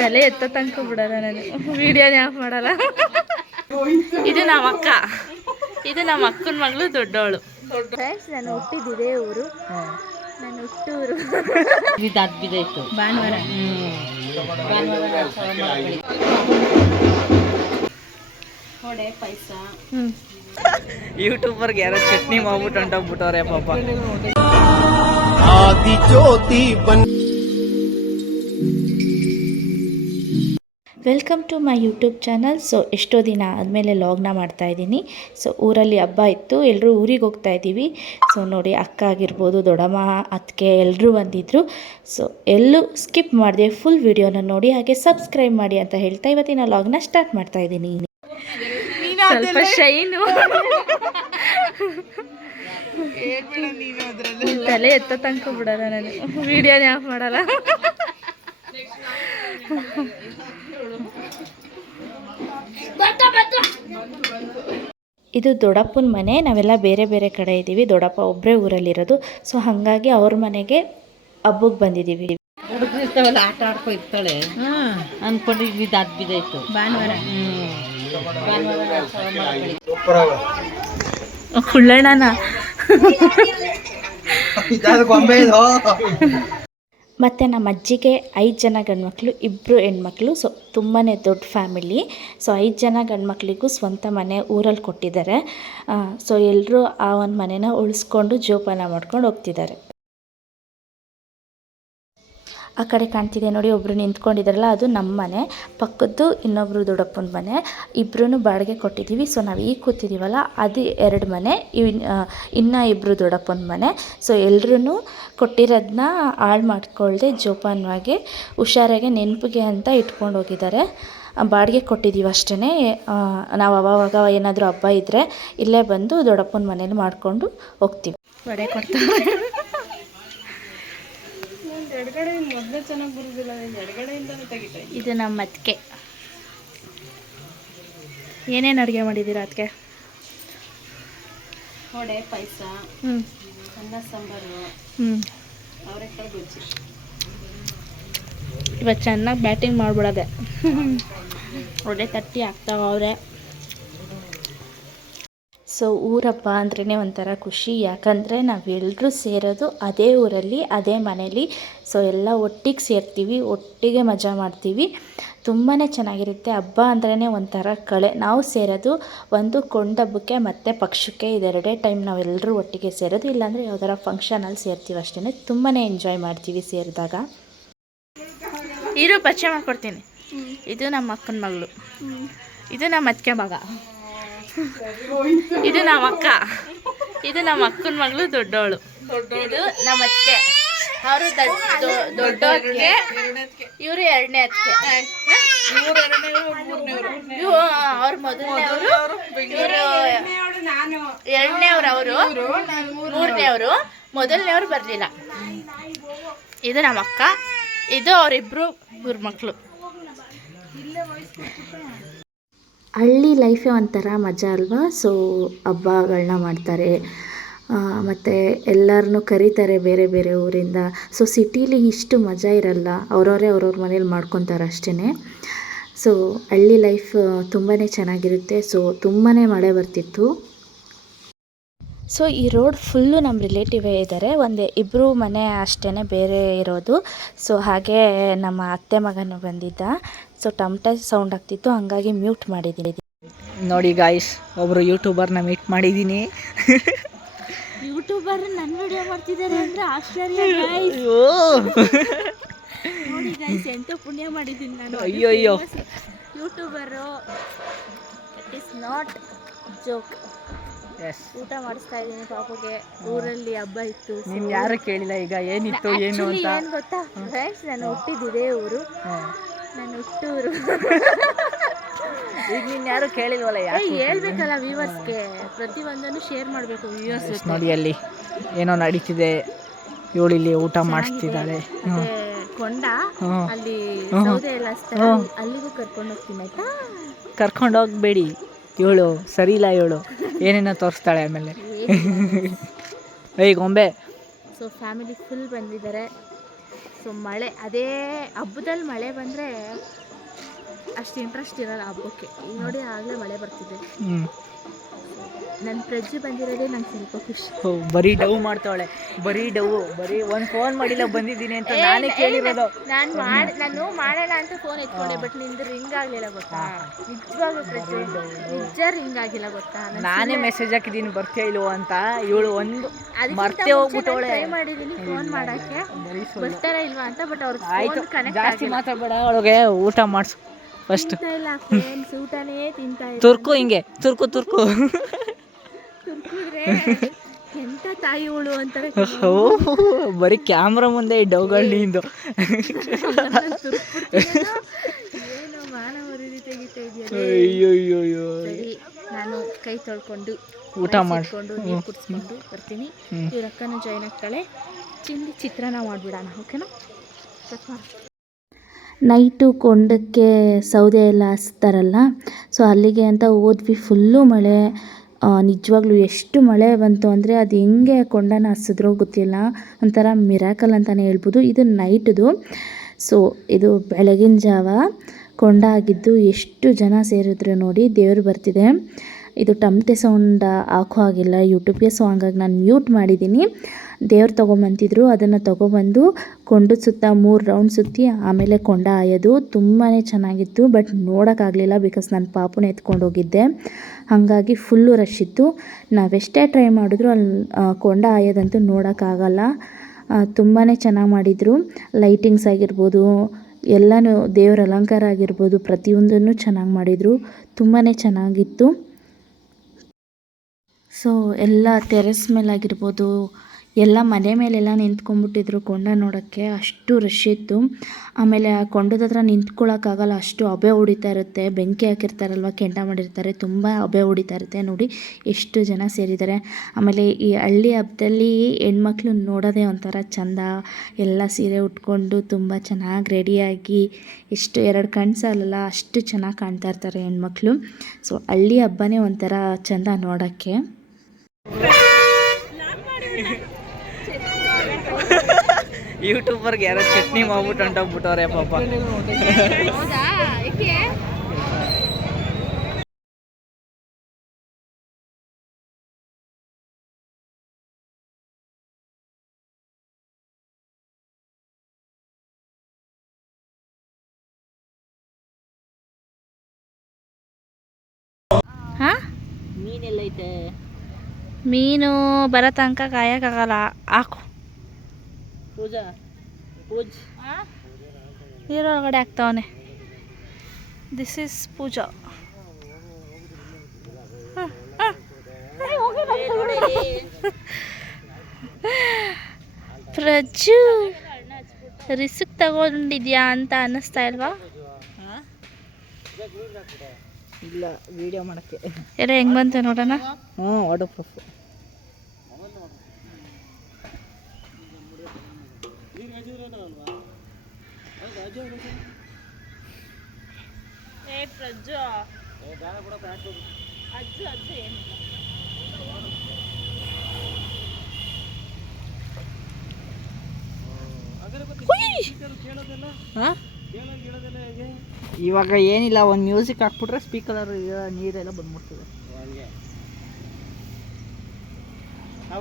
ತಲೆ ಎತ್ತ ತನಕ ಬಿಡಲ್ಲ ನಾನು, ವಿಡಿಯೋನೇ ಆಫ್ ಮಾಡಲ್ಲ. ಇದು ನಮ್ಮ ಅಕ್ಕ, ಇದು ನಮ್ಮ ಅಕ್ಕನ ಮಗಳು ದೊಡ್ಡವಳು. ನಾನು ಹುಟ್ಟಿದ್ದಿದೆ ಊರು, ನಾನು ಹುಟ್ಟೂರು ಬಿದ್ದಾಯ್ತು ಭಾನುವಾರ. ಹೊಡೆ ಪಾಯಸ. ಯೂಟ್ಯೂಬರ್ಗೆ ಯಾರೋ ಚಟ್ನಿ ಮಾಡ್ಬಿಟ್ಟು ಹೊಂಟೋಗ್ಬಿಟ್ಟವ್ರೆ ಪಾಪ. Aadi Jyothi welcome to my YouTube channel. So ಎಷ್ಟೋ ದಿನ ಆದಮೇಲೆ ಲಾಗ್ನ ಮಾಡ್ತಾಯಿದ್ದೀನಿ. ಸೊ ಊರಲ್ಲಿ ಹಬ್ಬ ಇತ್ತು, ಎಲ್ಲರೂ ಊರಿಗೆ ಹೋಗ್ತಾ ಇದ್ದೀವಿ. ಸೊ ನೋಡಿ, ಅಕ್ಕ ಆಗಿರ್ಬೋದು, ದೊಡ್ಡಮ್ಮ, ಅತ್ತಿಗೆ ಎಲ್ಲರೂ ಬಂದಿದ್ದರು. ಸೊ ಎಲ್ಲೂ ಸ್ಕಿಪ್ ಮಾಡಿದೆ, ಫುಲ್ ವಿಡಿಯೋನ ನೋಡಿ, ಹಾಗೆ ಸಬ್ಸ್ಕ್ರೈಬ್ ಮಾಡಿ ಅಂತ ಹೇಳ್ತಾ ಇವತ್ತಿನ ಲಾಗ್ನ ಸ್ಟಾರ್ಟ್ ಮಾಡ್ತಾಯಿದ್ದೀನಿ. ಸ್ವಲ್ಪ ಶೈನು, ತಲೆ ಎತ್ತ ತನಕ ಬಿಡಲ್ಲ ನಾನು, ವಿಡಿಯೋನೇ ಆಫ್ ಮಾಡಲ್ಲ. ಇದು ದೊಡ್ಡಪ್ಪನ ಮನೆ. ನಾವೆಲ್ಲ ಬೇರೆ ಬೇರೆ ಕಡೆ ಇದ್ದೀವಿ, ದೊಡ್ಡಪ್ಪ ಒಬ್ಬರೇ ಊರಲ್ಲಿರೋದು. ಸೊ ಹಾಗಾಗಿ ಅವ್ರ ಮನೆಗೆ ಹಬ್ಬಕ್ಕೆ ಬಂದಿದ್ದೀವಿ. ಹುಡುಗಿರ್ತಾವಲ್ಲ, ಆಟ ಆಡ್ಕೊ ಇರ್ತಾಳೆ ಅಂದ್ಕೊಂಡು ಬಿದ್ದಾಯ್ತು ಭಾನುವಾರ. ಕುಳ್ಳಣ್ಣನ ಮತ್ತು ನಮ್ಮ ಅಜ್ಜಿಗೆ 5 ಜನ ಗಂಡ್ಮಕ್ಳು, 2 ಹೆಣ್ಮಕ್ಳು. ಸೊ ತುಂಬಾ ದೊಡ್ಡ ಫ್ಯಾಮಿಲಿ. ಸೊ 5 ಜನ ಗಂಡ್ಮಕ್ಳಿಗೂ ಸ್ವಂತ ಮನೆ ಊರಲ್ಲಿ ಕೊಟ್ಟಿದ್ದಾರೆ. ಸೊ ಎಲ್ಲರೂ ಆ ಒಂದು ಮನೆನ ಉಳಿಸ್ಕೊಂಡು ಜೋಪಾನ ಮಾಡ್ಕೊಂಡು ಹೋಗ್ತಿದ್ದಾರೆ. ಆ ಕಡೆ ಕಾಣ್ತಿದೆ ನೋಡಿ, ಒಬ್ಬರು ನಿಂತ್ಕೊಂಡಿದ್ದಾರಲ್ಲ, ಅದು ನಮ್ಮ ಮನೆ. ಪಕ್ಕದ್ದು ಇನ್ನೊಬ್ಬರು ದೊಡ್ಡಪ್ಪನ ಮನೆ. ಇಬ್ಬರೂ ಬಾಡಿಗೆ ಕೊಟ್ಟಿದ್ದೀವಿ. ಸೊ ನಾವು ಈಗ ಕೂತಿದ್ದೀವಲ್ಲ, ಅದು 2 ಮನೆ, ಇನ್ನೂ 2 ದೊಡ್ಡಪ್ಪನ ಮನೆ. ಸೊ ಎಲ್ಲರೂ ಕೊಟ್ಟಿರೋದನ್ನ ಹಾಳು ಮಾಡ್ಕೊಳ್ದೆ ಜೋಪಾನವಾಗಿ ಹುಷಾರಾಗಿ ನೆನಪಿಗೆ ಅಂತ ಇಟ್ಕೊಂಡು ಹೋಗಿದ್ದಾರೆ. ಬಾಡಿಗೆ ಕೊಟ್ಟಿದ್ದೀವಿ ಅಷ್ಟೇ. ನಾವು ಅವಾಗ ಏನಾದರೂ ಹಬ್ಬ ಇದ್ದರೆ ಇಲ್ಲೇ ಬಂದು ದೊಡ್ಡಪ್ಪನ ಮನೇಲಿ ಮಾಡಿಕೊಂಡು ಹೋಗ್ತೀವಿ. ವಡೆ ಕೊಡ್ತಾರೆ. ಇದು ನಮ್ಮ ಅತ್ತಿಗೆ. ಏನೇನು ಅಡುಗೆ ಮಾಡಿದ್ದೀರಾ ಅತ್ತಿಗೆ? ಹೊಡೆ ಪಾಯಸ, ಅನ್ನ ಸಾಂಬಾರು, ಅವರೆಕಾಯಿ ಬಜ್ಜಿ. ಇವತ್ತು ಚೆನ್ನಾಗಿ ಬ್ಯಾಟಿಂಗ್ ಮಾಡಿಬಿಡೋದೆ. ಒಳ್ಳೆ ತಟ್ಟಿ ಆಗ್ತಾವ್ರೆ. ಸೊ ಊರಪ್ಪ ಅಂದ್ರೇ ಒಂಥರ ಖುಷಿ, ಯಾಕಂದರೆ ನಾವೆಲ್ಲರೂ ಸೇರೋದು ಅದೇ ಊರಲ್ಲಿ, ಅದೇ ಮನೇಲಿ. ಸೊ ಎಲ್ಲ ಒಟ್ಟಿಗೆ ಸೇರ್ತೀವಿ, ಒಟ್ಟಿಗೆ ಮಜಾ ಮಾಡ್ತೀವಿ, ತುಂಬಾ ಚೆನ್ನಾಗಿರುತ್ತೆ. ಹಬ್ಬ ಅಂದ್ರೇ ಒಂಥರ ಕಳೆ. ನಾವು ಸೇರೋದು ಒಂದು ಕೊಂಡಬ್ಬಕ್ಕೆ ಮತ್ತು ಪಕ್ಷಕ್ಕೆ, ಇದೆರಡೇ ಟೈಮ್ ನಾವೆಲ್ಲರೂ ಒಟ್ಟಿಗೆ ಸೇರೋದು. ಇಲ್ಲಾಂದರೆ ಯಾವ್ದಾರ ಫಂಕ್ಷನಲ್ಲಿ ಸೇರ್ತೀವಿ ಅಷ್ಟೇ. ತುಂಬಾ ಎಂಜಾಯ್ ಮಾಡ್ತೀವಿ ಸೇರಿದಾಗ. ಇರು ಪರಿಚಯ ಮಾಡ್ಕೊಡ್ತೀನಿ. ಇದು ನಮ್ಮ ಅಕ್ಕನ ಮಗಳು, ಇದು ನಮ್ಮ ಅತ್ತಿಗೆ ಮಗ, ಇದು ನಮ್ಮ ಅಕ್ಕ, ಇದು ನಮ್ಮ ಅಕ್ಕನ ಮಗಳು ದೊಡ್ಡವಳು, ಇದು ನಮ್ಮ ಅತ್ತಿಗೆ. ಅವರು ದೊಡ್ಡ ಅತ್ತಿಗೆ, ಇವರು 2ನೇ ಅತ್ತಿಗೆ. ಅವ್ರು ಮೊದಲನೇವರು, ಇವರು 2ನೇವ್ರು, ಅವರು 3ನೇವ್ರು, ಮೊದಲನೇವ್ರು ಬರಲಿಲ್ಲ. ಇದು ನಮ್ಮ ಅಕ್ಕ, ಇದು ಅವರಿಬ್ಬರು ಮಕ್ಕಳು. ಹಳ್ಳಿ ಲೈಫೇ ಒಂಥರ ಮಜಾ ಅಲ್ವಾ. ಸೊ ಹಬ್ಬಗಳನ್ನ ಮಾಡ್ತಾರೆ, ಮತ್ತು ಎಲ್ಲರನ್ನೂ ಕರೀತಾರೆ ಬೇರೆ ಬೇರೆ ಊರಿಂದ. ಸೊ ಸಿಟೀಲಿ ಇಷ್ಟು ಮಜಾ ಇರಲ್ಲ, ಅವ್ರವ್ರ ಮನೇಲಿ ಮಾಡ್ಕೊತಾರೆ ಅಷ್ಟೇ. ಸೊ ಹಳ್ಳಿ ಲೈಫ್ ತುಂಬಾ ಚೆನ್ನಾಗಿರುತ್ತೆ. ಸೊ ತುಂಬಾ ಮಳೆ ಬರ್ತಿತ್ತು. ಸೊ ಈ ರೋಡ್ ಫುಲ್ಲು ನಮ್ಮ ರಿಲೇಟಿವೇ ಇದ್ದಾರೆ, 2 ಮನೆ ಅಷ್ಟೇ ಬೇರೆ ಇರೋದು. ಸೊ ಹಾಗೆ ನಮ್ಮ ಅತ್ತೆ ಮಗನೂ ಬಂದಿದ್ದ. ಸೊ ಟಮಟ ಸೌಂಡ್ ಆಗ್ತಿತ್ತು, ಹಂಗಾಗಿ ಮ್ಯೂಟ್ ಮಾಡಿದ್ದೀನಿ. ನೋಡಿ ಗಾಯ್ಸ್, ಒಬ್ಬರು ಯೂಟ್ಯೂಬರ್ನ ಮೀಟ್ ಮಾಡಿದ್ದೀನಿ. ಯೂಟ್ಯೂಬರ್ ನನ್ನ ವಿಡಿಯೋ ಮಾಡ್ತಿದ್ದಾರೆ ಅಂದರೆ ಆಶ್ಚರ್ಯ ಗಾಯ್ಸ್. ನೋಡಿ ಗಾಯ್ಸ್, ಎಂತ ಪುಣ್ಯ ಮಾಡಿದ್ದೀನಿ ನಾನು. ಅಯ್ಯೋ, YouTuber, it is not joke. ಊಟ ಮಾಡಿಸ್ತಾ ಇದ್ದೀನಿ ಪಾಪುಗೆ. ಊರಲ್ಲಿ ಹಬ್ಬ ಇತ್ತು. ನಿಮ್ ಯಾರು ಕೇಳಿಲ್ಲ ಈಗ ಏನಿತ್ತು ಏನು ಅಂತ. ಏನು ಗೊತ್ತಾ ಫ್ರೆಂಡ್ಸ್, ನಾನು ಹುಟ್ಟಿದ್ದಿದೆ ಊರು, ನಾನು ಹುಟ್ಟೂರು. ಈಗ ನೀನು ಯಾರು ಕೇಳಿಲ್ವಲ್ಲ, ಯಾಕೆ ಹೇಳ್ಬೇಕಲ್ಲ ವ್ಯೂವರ್ಸ್ಗೆ, ಪ್ರತಿಯೊಂದನ್ನು ಶೇರ್ ಮಾಡಬೇಕು ವ್ಯೂವರ್ಸ್. ನೋಡಿ ಅಲ್ಲಿ ಏನೋ ನಡೀತಿದೆ, ಇವಳಿಲ್ಲಿ ಊಟ ಮಾಡಿಸ್ತಿದ್ದಾಳೆ. ಕೊಂಡ ಅಲ್ಲಿ ಸೌದೆ ಎಲ್ಲ ಹಚ್ತಾರೆ, ಅಲ್ಲಿಗೂ ಕರ್ಕೊಂಡು ಹೋಗ್ತೀನಿ ಆಯ್ತಾ. ಕರ್ಕೊಂಡೋಗ್ಬೇಡಿ, ಇವಳು ಸರಿ ಇಲ್ಲ, ಇವಳು ಏನೇನೋ ತೋರಿಸ್ತಾಳೆ ಆಮೇಲೆ. ಏಯ್ ಗೊಂಬೆ. ಸೊ ಫ್ಯಾಮಿಲಿ ಫುಲ್ ಬಂದಿದ್ದಾರೆ. ಸೊ ಮಳೆ, ಅದೇ ಹಬ್ಬದಲ್ಲಿ ಮಳೆ ಬಂದರೆ ಅಷ್ಟು ಇಂಟ್ರೆಸ್ಟ್ ಇರೋಲ್ಲ ಹಬ್ಬಕ್ಕೆ. ಈಗ ನೋಡಿ ಆಗಲೇ ಮಳೆ ಬರ್ತಿದೆ. ನನ್ನ ಪ್ರಜ್ಜೆ ಬಂದಿರೋದೇ ನಂಗೆ ಸ್ವಲ್ಪ ಖುಷಿ. ಬರೀ ಡವ್ ಮಾಡ್ತಾವಳೆ, ಬರೀ ಒಂದು ಫೋನ್ ಮಾಡಿಲ್ಲ ಬಂದಿದ್ದೀನಿ ಅಂತ ನಾನೇ ಕೇಳಿರೋದು. ನಾನು ಮಾಡೋಣ ಅಂತ ಫೋನ್ ಎತ್ಕೊಂಡೆ, ಬಟ್ ನಿಂದು ರಿಂಗ್ ಆಗಲಿಲ್ಲ ಗೊತ್ತಾ. ನಿಜವಾಗ್ಲೂ ಪ್ರಜ್ಜೆ ನಿಜ ರಿಂಗ್ ಆಗಿಲ್ಲ ಗೊತ್ತಾ. ನಾನೇ ಮೆಸೇಜ್ ಹಾಕಿದ್ದೀನಿ ಬರ್ತೀಯ ಇಲ್ವೋ ಅಂತ. ಇವಳು ಒಂದು ಮರ್ತೇ ಹೋಗ್ಬಿಟ್ಟವಳೆ. ಟ್ರೈ ಮಾಡಿದ್ದೀನಿ ಫೋನ್ ಮಾಡೋಕ್ಕೆ, ಬರ್ತಾರ ಇಲ್ವಾ ಅಂತ. ಬಟ್ ಅವ್ರಿಗೆ ಆಯ್ತು, ಕನೆಕ್ಟ್ ಜಾಸ್ತಿ ಮಾತಾಡಬೇಡ. ಅವಳಿಗೆ ಊಟ ಮಾಡಿಸು ಫಸ್ಟ್. ಇಲ್ಲ ಫ್ರೆಂಡ್ಸ್, ಊಟನೇ ತಿಂತಾ ಇಲ್ಲ. ತುರ್ಕು ಹಿಂಗೆ ತುರ್ಕು ತುರ್ಕಿದ್ರೆ ಎಂತ ತಾಯಿ ಅವಳು ಅಂತಾರೆ. ಬರೀ ಕ್ಯಾಮ್ರಾ ಮುಂದೆ ಈ ಡವ್ಗಳಿಂದು ಏನು ಮಾನ ಮರ್ಯಾದೆ ತೆಗಿತಾ ಇದೆಯಾ. ಅಯ್ಯೋ ಸರಿ, ನಾನು ಕೈ ತೊಳ್ಕೊಂಡು ಊಟ ಮಾಡಿಕೊಂಡು ನೀರು ಕುಡಿಸ್ಕೊಂಡು ಬರ್ತೀನಿ. ಇವ್ರ ಅಕ್ಕನ ಜಾಯ್ನ್ ಆಗ್ತಾಳೆ. ಚಿತ್ರಾನ್ನ ಮಾಡಿಬಿಡೋಣ, ಓಕೆನಾ? ನೈಟು ಕೊಂಡಕ್ಕೆ ಸೌದೆ ಎಲ್ಲ ಹಚ್ತಾರಲ್ಲ, ಸೊ ಅಲ್ಲಿಗೆ ಅಂತ ಹೋದ್ವಿ. ಫುಲ್ಲು ಮಳೆ. ನಿಜವಾಗ್ಲೂ ಎಷ್ಟು ಮಳೆ ಬಂತು ಅಂದರೆ ಅದು ಹೆಂಗೆ ಕೊಂಡನ ಹಸಿದ್ರೋ ಗೊತ್ತಿಲ್ಲ. ಒಂಥರ ಮಿರಾಕಲ್ ಅಂತಲೇ ಹೇಳ್ಬೋದು. ಇದು ನೈಟ್ದು. ಸೊ ಇದು ಬೆಳಗಿನ ಜಾವ ಕೊಂಡ ಆಗಿದ್ದು. ಎಷ್ಟು ಜನ ಸೇರಿದ್ರು ನೋಡಿ. ದೇವರು ಬರ್ತಿದೆ. ಇದು ಟಮ್ಟೆ ಸೌಂಡ್ ಹಾಕೋ ಆಗಿಲ್ಲ ಯೂಟ್ಯೂಬ್ಗೆ, ಸೊ ಹಂಗಾಗಿ ನಾನು ಮ್ಯೂಟ್ ಮಾಡಿದ್ದೀನಿ. ದೇವ್ರು ತೊಗೊಂಬಂತಿದ್ರು, ಅದನ್ನು ತೊಗೊಬಂದು ಕೊಂಡದ ಸುತ್ತ 3 ರೌಂಡ್ ಸುತ್ತಿ ಆಮೇಲೆ ಕೊಂಡ ಆಯೋದು. ತುಂಬಾ ಚೆನ್ನಾಗಿತ್ತು. ಬಟ್ ನೋಡೋಕ್ಕಾಗಲಿಲ್ಲ, ಬಿಕಾಸ್ ನಾನು ಪಾಪುನ ಎತ್ಕೊಂಡು ಹೋಗಿದ್ದೆ. ಹಾಗಾಗಿ ಫುಲ್ಲು ರಶ್ ಇತ್ತು. ನಾವೆಷ್ಟೇ ಟ್ರೈ ಮಾಡಿದ್ರು ಅಲ್ಲಿ ಕೊಂಡ ಆಯೋದಂತೂ ನೋಡೋಕ್ಕಾಗಲ್ಲ. ತುಂಬಾ ಚೆನ್ನಾಗಿ ಮಾಡಿದರು. ಲೈಟಿಂಗ್ಸ್ ಆಗಿರ್ಬೋದು, ಎಲ್ಲನೂ ದೇವ್ರ ಅಲಂಕಾರ ಆಗಿರ್ಬೋದು, ಪ್ರತಿಯೊಂದನ್ನು ಚೆನ್ನಾಗಿ ಮಾಡಿದರು. ತುಂಬಾ ಚೆನ್ನಾಗಿತ್ತು. ಸೊ ಎಲ್ಲ ಟೆರೆಸ್ ಮೇಲಾಗಿರ್ಬೋದು, ಎಲ್ಲ ಮನೆ ಮೇಲೆಲ್ಲ ನಿಂತ್ಕೊಂಡ್ಬಿಟ್ಟಿದ್ರು ಕೊಂಡ ನೋಡೋಕ್ಕೆ. ಅಷ್ಟು ರಶ್ ಇತ್ತು. ಆಮೇಲೆ ಆ ಕೊಂಡದ ಹತ್ರ ನಿಂತ್ಕೊಳ್ಳೋಕ್ಕಾಗಲ್ಲ, ಅಷ್ಟು ಹಬೆ ಹೊಡಿತಾ ಇರುತ್ತೆ. ಬೆಂಕಿ ಹಾಕಿರ್ತಾರಲ್ವ, ಕೆಂಡ ಮಾಡಿರ್ತಾರೆ, ತುಂಬ ಹಬೆ ಹೊಡಿತಾ ಇರುತ್ತೆ. ನೋಡಿ ಎಷ್ಟು ಜನ ಸೇರಿದ್ದಾರೆ. ಆಮೇಲೆ ಈ ಹಳ್ಳಿ ಹಬ್ಬದಲ್ಲಿ ಹೆಣ್ಮಕ್ಳು ನೋಡೋದೇ ಒಂಥರ ಚೆಂದ. ಎಲ್ಲ ಸೀರೆ ಉಟ್ಕೊಂಡು ತುಂಬ ಚೆನ್ನಾಗಿ ರೆಡಿಯಾಗಿ, ಎಷ್ಟು 2 ಕಣ್ಣು ಸಾಲಲ್ಲ ಅಷ್ಟು ಚೆನ್ನಾಗಿ ಕಾಣ್ತಾ ಇರ್ತಾರೆ ಹೆಣ್ಮಕ್ಳು. ಸೊ ಹಳ್ಳಿ ಹಬ್ಬನೇ ಒಂಥರ ಚೆಂದ ನೋಡೋಕ್ಕೆ. ಯೂಟ್ಯೂಬರ್ಗೆ ಯಾರೋ ಚಟ್ನಿ ಮಾಡ್ಬಿಟ್ಟು ಹೊಂಟೋಗ್ಬಿಟ್ಟವ್ರೆ ಪಾಪ. ಮೀನೆಲ್ಲೈತೆ? ಮೀನು ಬರೋ ತನಕ ಕಾಯೋಕ್ಕಾಗಲ್ಲ. ಹಾಕು ಪೂಜಾ, ನೀರೊಳಗಡೆ ಹಾಕ್ತಾವನೆ. This is Pooja. Prajju risk ತಗೊಂಡಿದ್ಯಾ ಅಂತ ಅನ್ನಿಸ್ತಾ ಇಲ್ವಾ? ಇಲ್ಲ, ವಿಡಿಯೋ ಮಾಡೋಕ್ಕೆ. ಎಲ್ಲ ಹೆಂಗೆ ಬಂತು ನೋಡೋಣ. Water proof. ಪ್ರಜ್ಜು ಅಜ್ಜು ಏನಿಲ್ಲ. ಇವಾಗ ಏನಿಲ್ಲ, ಒಂದು ಮ್ಯೂಸಿಕ್ ಹಾಕ್ಬಿಟ್ರೆ ಸ್ಪೀಕರ್ ನೀರೆಲ್ಲ ಬಂದ್ಬಿಡ್ತದೆ.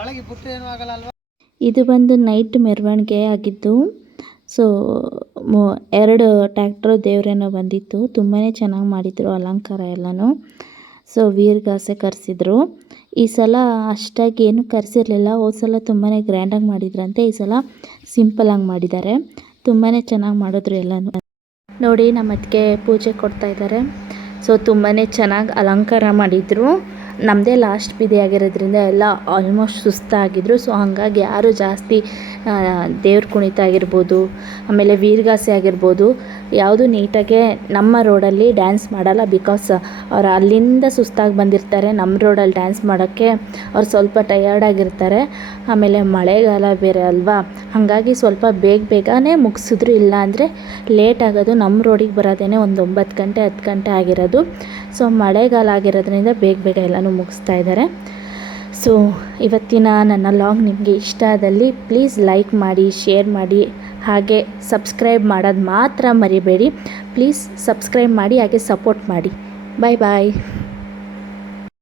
ಒಳಗೆ ಬಿಟ್ಟರೆ ಏನೂ ಆಗಲ್ಲ ಅಲ್ವಾ. ಇದು ಬಂದು ನೈಟ್ ಮೆರವಣಿಗೆ ಆಗಿದ್ದು. ಸೊ 2 ಟ್ಯಾಕ್ಟ್ರು ದೇವರೇನೋ ಬಂದಿತ್ತು. ತುಂಬಾ ಚೆನ್ನಾಗಿ ಮಾಡಿದರು ಅಲಂಕಾರ ಎಲ್ಲನೂ. ಸೊ ವೀರ್ಗಾಸೆ ಕರೆಸಿದ್ರು. ಈ ಸಲ ಅಷ್ಟಾಗಿ ಏನು ಕರೆಸಿರಲಿಲ್ಲ. ಹೋದ ಸಲ ತುಂಬಾ ಗ್ರ್ಯಾಂಡಾಗಿ ಮಾಡಿದ್ರಂತೆ, ಈ ಸಲ ಸಿಂಪಲಾಗಿ ಮಾಡಿದ್ದಾರೆ. ತುಂಬಾ ಚೆನ್ನಾಗಿ ಮಾಡಿದ್ರು ಎಲ್ಲನೂ. ನೋಡಿ ನಮ್ಮ ಅತ್ತಿಗೆ ಪೂಜೆ ಕೊಡ್ತಾಯಿದ್ದಾರೆ. ಸೊ ತುಂಬಾ ಚೆನ್ನಾಗಿ ಅಲಂಕಾರ ಮಾಡಿದರು. ನಮ್ಮದೇ ಲಾಸ್ಟ್ ಬೀದಿ ಆಗಿರೋದ್ರಿಂದ ಎಲ್ಲ ಆಲ್ಮೋಸ್ಟ್ ಸುಸ್ತಾಗಿದ್ದರು. ಸೊ ಹಾಗಾಗಿ ಯಾರು ಜಾಸ್ತಿ ದೇವ್ರ ಕುಣಿತ ಆಗಿರ್ಬೋದು, ಆಮೇಲೆ ವೀರ್ಗಾಸೆ ಆಗಿರ್ಬೋದು, ಯಾವುದು ನೀಟಾಗೆ ನಮ್ಮ ರೋಡಲ್ಲಿ ಡ್ಯಾನ್ಸ್ ಮಾಡಲ್ಲ. ಬಿಕಾಸ್ ಅವ್ರು ಅಲ್ಲಿಂದ ಸುಸ್ತಾಗಿ ಬಂದಿರ್ತಾರೆ. ನಮ್ಮ ರೋಡಲ್ಲಿ ಡ್ಯಾನ್ಸ್ ಮಾಡೋಕ್ಕೆ ಅವ್ರು ಸ್ವಲ್ಪ ಟಯರ್ಡ್ ಆಗಿರ್ತಾರೆ. ಆಮೇಲೆ ಮಳೆಗಾಲ ಬೇರೆ ಅಲ್ವಾ, ಹಾಗಾಗಿ ಸ್ವಲ್ಪ ಬೇಗನೆ ಮುಗಿಸಿದ್ರು. ಇಲ್ಲ ಅಂದರೆ ಲೇಟ್ ಆಗೋದು. ನಮ್ಮ ರೋಡಿಗೆ ಬರೋದೇನೆ ಒಂದು 9 ಗಂಟೆ 10 ಗಂಟೆ ಆಗಿರೋದು. ಸೊ ಮಳೆಗಾಲ ಆಗಿರೋದ್ರಿಂದ ಬೇಗ ಎಲ್ಲನೂ ಮುಗಿಸ್ತಾ ಇದ್ದಾರೆ. ಸೊ ಇವತ್ತಿನ ನನ್ನ ಲಾಗ್ ನಿಮಗೆ ಇಷ್ಟ ಆದಲ್ಲಿ ಪ್ಲೀಸ್ ಲೈಕ್ ಮಾಡಿ, ಶೇರ್ ಮಾಡಿ, ಹಾಗೆ ಸಬ್ಸ್ಕ್ರೈಬ್ ಮಾಡೋದು ಮಾತ್ರ ಮರಿಬೇಡಿ. ಪ್ಲೀಸ್ ಸಬ್ಸ್ಕ್ರೈಬ್ ಮಾಡಿ, ಹಾಗೆ ಸಪೋರ್ಟ್ ಮಾಡಿ. ಬಾಯ್ ಬಾಯ್.